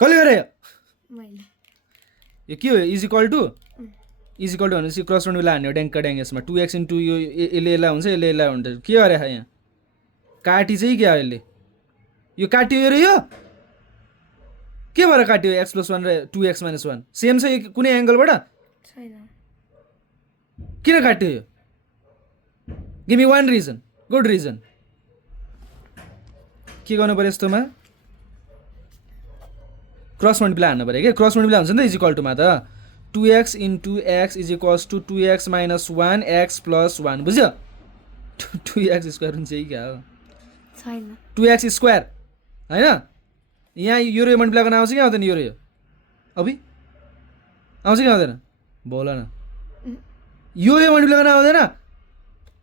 कसले गरे मैले यो के हो इज इक्वल टु भनेपछि क्रस प्रडक्ट हान्ने हो ड्याङ्का ड्याङ यसमा 2x इन्टु यो यसले यसलाई हुन्छ यसले यसलाई हुन्छ के गरे यहाँ काटी चाहिँ क्या यसले यो काटियो र यो के भएर काट्यो x + 1 र 2x - 1 सेम छ कुनै एङ्गलबाट छैन किन काट्यो यो give me one reason good reason के गर्नु पर्यो यस्तोमा क्रस मल्टिप्लाई हान्नु पऱ्यो क्या क्रस मल्टिप्लाई हुन्छ नि त इज इक्वल टुमा त 2x into x is equals to 2x - 1 x + 1 बुझ्यो 2x स्क्वायर हुन्छ क्या हो छैन 2x स्क्वायर होइन यहाँ यो र मल्टिप्लाई गर्न आउँछ कि आउँदैन यो र यो अभि आउँछ कि आउँदैन बोल न यो मल्टिप्लाई गर्न आउँदैन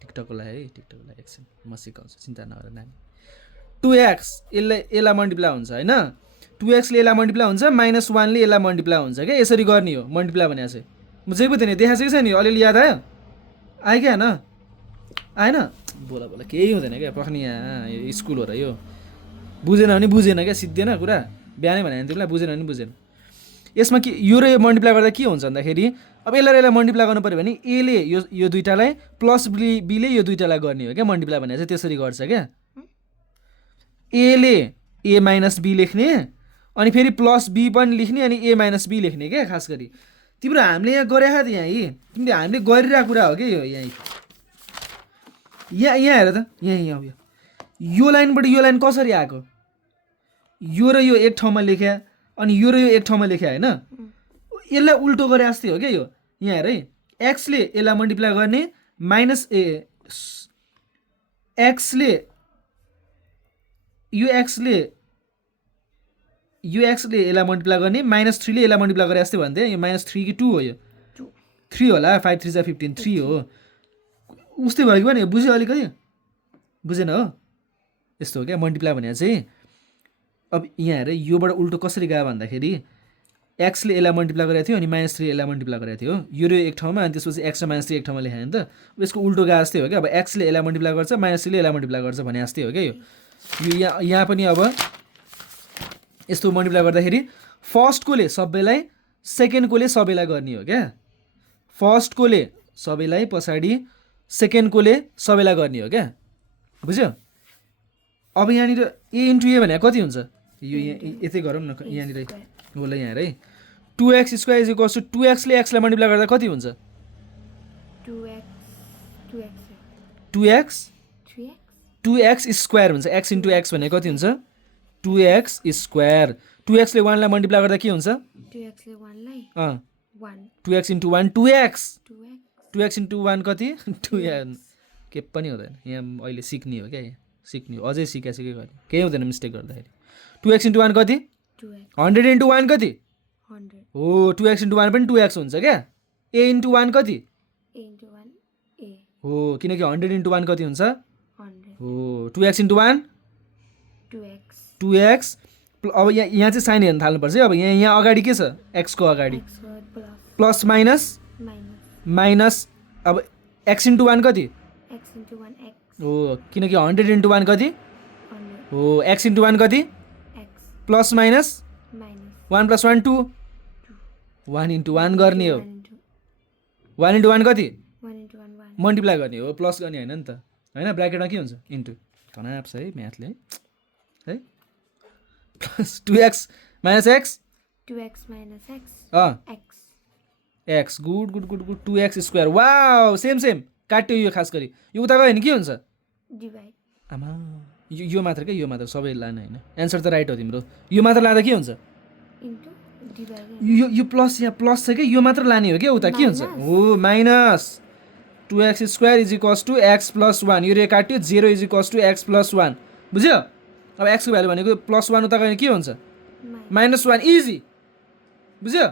टिकटकलाई है टिकटकलाई एकछिन म सिकाउँछु चिन्ता नगर नानी 2x यसलाई मल्टिप्लाई हुन्छ होइन 2x ले यसलाई मल्टिप्लाई हुन्छ -1 ले यसलाई मल्टिप्लाई हुन्छ क्या यसरी गर्ने हो मल्टिप्लाई भनेको चाहिँ बुझेको थिएन देखाएको छ कि छैन अलिअलि याद आयो आयो क्या होइन आएन बोला बोला केही हुँदैन क्या पख्नी यहाँ यो स्कुल हो र यो बुझेन भने बुझेन क्या सिद्धिएन कुरा बिहानै भने तिमीलाई बुझेन भने बुझेन यसमा के यो र यो मल्टिप्लाई गर्दा के हुन्छ भन्दाखेरि अब यसलाई मल्टिप्लाई गर्नु पऱ्यो भने एले यो दुइटालाई प्लस बीले यो दुइटालाई गर्ने हो क्या मल्टिप्लाई भनेर चाहिँ त्यसरी गर्छ क्या एले ए माइनस बी लेख्ने अनि फेरि प्लस बी पनि लेख्ने अनि ए माइनस बी लेख्ने क्या खास गरी तिम्रो हामीले यहाँ गरेका थियो यहाँ तिमीले हामीले गरिरहेको कुरा हो क्या यो यहाँ हेर त यहाँ यो लाइनबाट यो लाइन कसरी आएको यो र यो एक ठाउँमा लेख्या अनि यो र यो एक ठाउँमा लेख्या होइन यसलाई उल्टो गरे जस्तै हो क्या यो यहाँ हेर है एक्सले यसलाई मल्टिप्लाई गर्ने एक्सले यो एक्सले यसलाई मल्टिप्लाई गर्ने -3ले यसलाई मल्टिप्लाई गरे जस्तै भन्थे यो -3 कि 2 हो यो 3 होला 5 3 15 3 हो उस्तै भयो कि भने बुझ्यो अलिकति बुझेन हो यस्तो हो क्या मल्टिप्लाई भनेर चाहिँ अब यहाँ हेर योबाट उल्टो कसरी गयो भन्दाखेरि एक्सले यसलाई मल्टिप्लाई गरेको थियो अनि -3 यसलाई मल्टिप्लाई गरेको थियो यो एक ठाउँमा अनि त्यसपछि एक्स र -3 एक ठाउँमा लेखायो नि त अब यसको उल्टो गए जस्तै हो क्या अब एक्सले यसलाई मल्टिप्लाई गर्छ -3ले यसलाई मल्टिप्लाई गर्छ भने जस्तै हो क्या यो यहाँ पनि अब यस्तो मल्टिप्लाई गर्दाखेरि फर्स्टकोले सबैलाई सेकेन्डकोले सबैलाई गर्ने हो क्या फर्स्टकोले सबैलाई पछाडि सेकेन्डकोले सबैलाई गर्ने हो क्या बुझ्यो अब यहाँनिर ए इन्टु ए भने कति हुन्छ यो यतै गरौँ न यहाँनिर बोल यहाँ हेर है 2x square is equals to 2x ले x लाई मल्टिप्लाई गर्दा कति हुन्छ 2x स्क्वायर हुन्छ x इन्टु x भने कति हुन्छ 2x स्क्वायर 2x ले 1 लाई मल्टिप्लाई गर्दा के हुन्छ 2x इन्टु 1 2x इन्टु 1 कति 2 के पनि हुँदैन यहाँ अहिले सिक्ने हो क्या सिक्ने हो अझै सिकासिकै गर्ने केही हुँदैन मिस्टेक गर्दाखेरि 2x इन्टु 1 कति 100 इन्टु 1 कति 100 हो 2x इन्टु 1 पनि 2x हुन्छ क्या a इन्टु 1 कति हो किनकि 100 इन्टु 1 कति हुन्छ 100 हो 2x इन्टु 1 2x अब यहाँ चाहिँ साइन हेर्न थाल्नुपर्छ है अब यहाँ अगाडि के छ x को अगाडि प्लस माइनस अब x इन्टु 1 कति हो किनकि 100 इन्टु 1 कति हो x इन्टु 1 कति प्लस माइनस 1 + 1 2 1 इन्टु 1 गर्ने हो 1 इन्टु 1 कति मल्टिप्लाई गर्ने हो प्लस गर्ने होइन नि त होइन ब्राकेटमा के हुन्छ इन्टु तनाव छ है म्याथले है plus 2x - x 2x - x x good 2x square wow same काट्यो यो खास गरी यो उता गयो भने के हुन्छ डिभाइड आमा यो मात्र क्या यो मात्र सबै लाने होइन एन्सर त राइट हो तिम्रो यो मात्र लाँदा के हुन्छ इन्टु डिभाइड यो प्लस यहाँ प्लस छ कि यो मात्र लाने हो क्या उता के हुन्छ हो minus 2x square is equals to x + 1 यो रे काट्यो 0 इज इक्वल्स टु x + 1 बुझ्यो अब x को भ्यालु भनेको +1 उता गयो भने के हुन्छ -1 इजी बुझ्यो